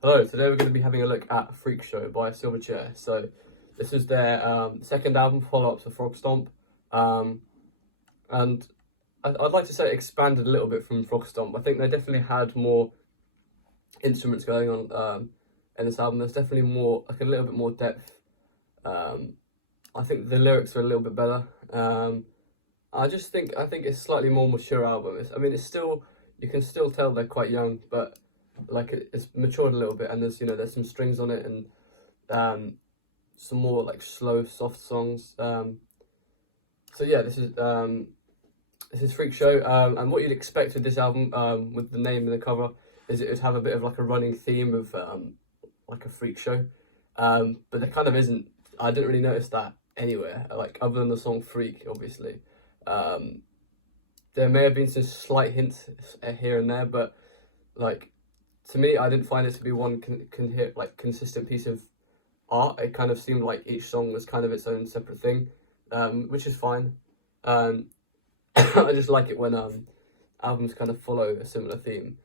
Hello, today we're going to be having a look at Freak Show by Silverchair. So this is their second album, follow-up to Frog Stomp. And I'd like to say it expanded a little bit from Frog Stomp. I think they definitely had more instruments going on in this album. There's definitely more, like a little bit more depth. I think the lyrics are a little bit better. I think it's slightly more mature album. It's still, you can still tell they're quite young, but like it's matured a little bit, and there's some strings on it, and some more like slow soft songs. So yeah, this is Freak Show, and what you'd expect with this album, with the name and the cover, is it would have a bit of like a running theme of like a freak show, but there kind of isn't. I didn't really notice that anywhere, like other than the song Freak, obviously. There may have been some slight hints here and there, but like, to me, I didn't find it to be one consistent piece of art. It kind of seemed like each song was kind of its own separate thing, which is fine. I just like it when albums kind of follow a similar theme,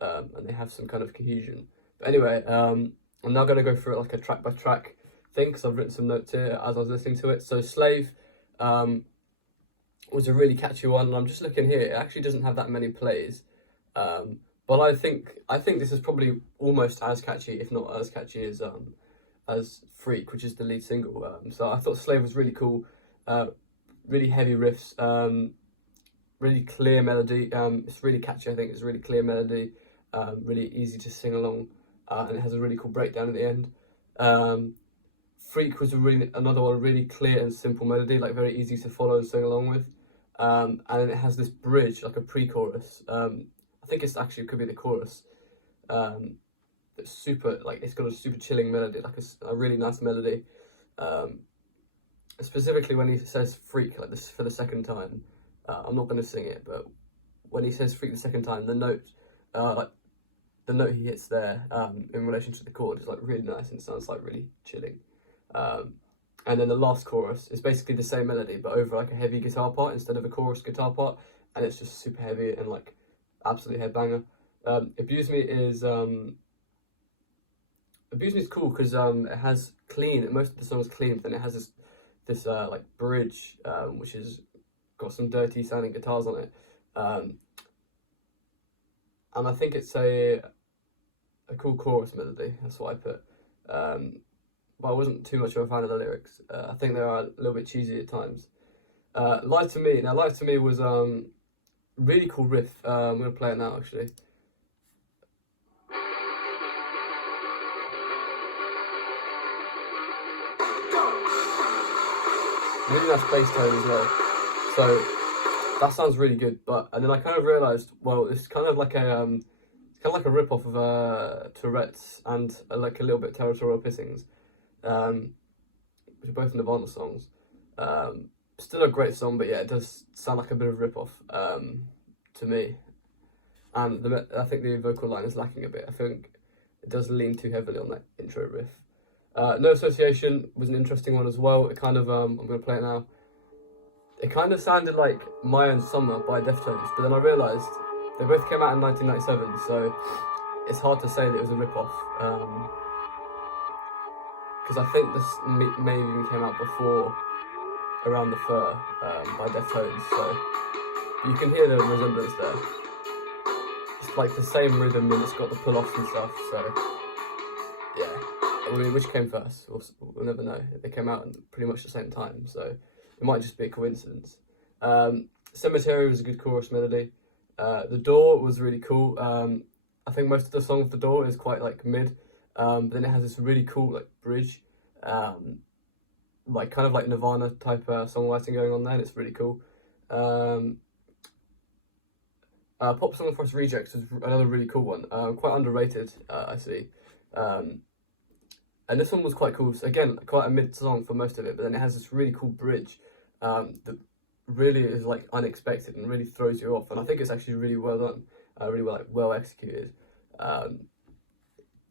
and they have some kind of cohesion. But anyway, I'm now going to go through it like a track by track thing, because I've written some notes here as I was listening to it. So Slave was a really catchy one, and I'm just looking here. It actually doesn't have that many plays. But I think this is probably almost as catchy, if not as catchy as Freak, which is the lead single. So I thought Slave was really cool, really heavy riffs, really clear melody. It's really catchy. I think it's a really clear melody, really easy to sing along, and it has a really cool breakdown at the end. Freak was another one, really clear and simple melody, like very easy to follow and sing along with. And then it has this bridge, like a pre-chorus. I think it could be the chorus. It's super, like, it's got a super chilling melody, like a really nice melody. Specifically when he says freak, like this for the second time. I'm not going to sing it, but when he says freak the second time, the note he hits there, in relation to the chord, is like really nice and sounds like really chilling. And then the last chorus is basically the same melody, but over like a heavy guitar part instead of a chorus guitar part, and it's just super heavy and like absolute headbanger. Abuse Me is cool because it has clean. Most of the song is clean, but then it has this like bridge, which has got some dirty sounding guitars on it, and I think it's a cool chorus melody. That's what I put. But I wasn't too much of a fan of the lyrics. I think they are a little bit cheesy at times. Lie to Me. Now, Lie to Me was really cool riff. I'm gonna play it now, actually. Really nice bass tone as well. So that sounds really good. And then I kind of realised, well, it's kind of like a rip off of Tourette's and like a little bit Territorial Pissings, which are both Nirvana songs. Still a great song, but yeah, it does sound like a bit of rip off to me. And I think the vocal line is lacking a bit. I think it does lean too heavily on that intro riff. No Association was an interesting one as well. It kind of, I'm going to play it now. It kind of sounded like My Own Summer by Deftones, but then I realised they both came out in 1997, so it's hard to say that it was a rip-off. Because I think this maybe even came out before Around the Fur by Deftones, so you can hear the resemblance there. It's like the same rhythm, and it's got the pull-offs and stuff, so yeah. I mean, which came first? We'll never know. They came out at pretty much the same time, so it might just be a coincidence. Cemetery was a good chorus melody. The Door was really cool. I think most of the song of The Door is quite like mid, but then it has this really cool like bridge, like kind of like Nirvana type songwriting going on there, and it's really cool. Pop Song for Us Rejects was another really cool one, quite underrated, I see. And this one was quite cool. So again, quite a mid song for most of it, but then it has this really cool bridge that really is like unexpected and really throws you off. And I think it's actually really well done, really well executed.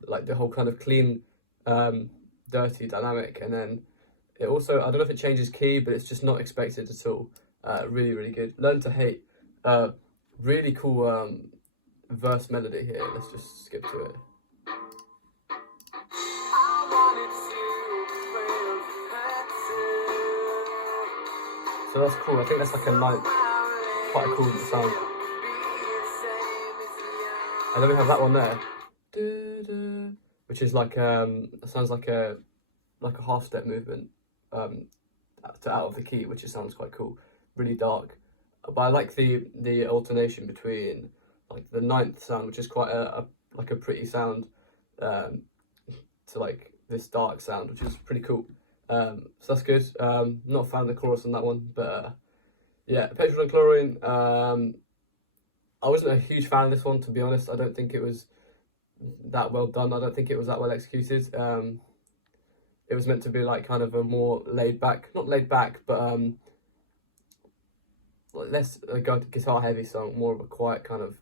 Like the whole kind of clean, dirty dynamic, and then it also, I don't know if it changes key, but it's just not expected at all. Really, really good. Learn to Hate. Really cool verse melody here. Let's just skip to it. So that's cool. I think that's like a ninth, quite a cool sound. And then we have that one there, which is like sounds like a half step movement to out of the key, which sounds quite cool. Really dark, but I like the alternation between like the ninth sound, which is quite a like a pretty sound, to like this dark sound, which is pretty cool. So that's good. Not a fan of the chorus on that one, but yeah, petrol and chlorine. I wasn't a huge fan of this one, to be honest. I don't think it was that well done. I don't think it was that well executed. It was meant to be like kind of a more laid back, not laid back, but less guitar heavy song, more of a quiet kind of.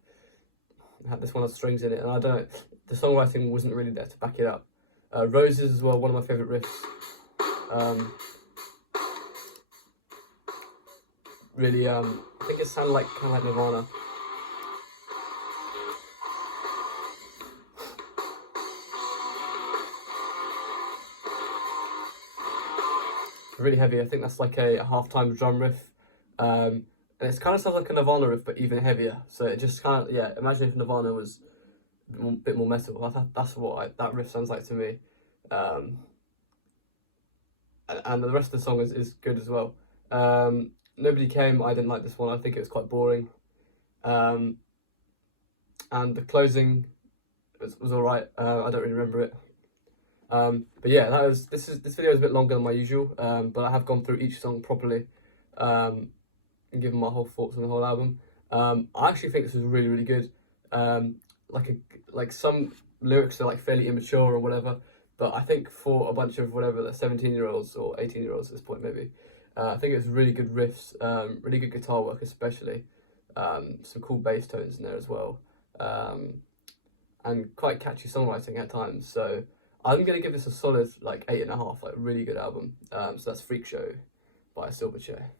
Had this one has strings in it, and I don't know, the songwriting wasn't really there to back it up. Roses as well, one of my favourite riffs. Really, I think it sounded like kind of like Nirvana. Really heavy. I think that's like a half-time drum riff, and it kind of sounds like a Nirvana riff, but even heavier. So it just kind of, yeah. Imagine if Nirvana was a bit more metal. That's what that riff sounds like to me. And the rest of the song is good as well. Nobody Came. I didn't like this one. I think it was quite boring. And the closing was all right. I don't really remember it. But yeah, this video is a bit longer than my usual, but I have gone through each song properly, and given my whole thoughts on the whole album. I actually think this was really, really good. Like some lyrics are like fairly immature or whatever, but I think for a bunch of whatever, 17-year-olds or 18-year-olds at this point maybe, I think it's really good riffs, really good guitar work especially, some cool bass tones in there as well, and quite catchy songwriting at times. So I'm gonna give this a solid like 8.5, like really good album. So that's Freak Show by Silverchair.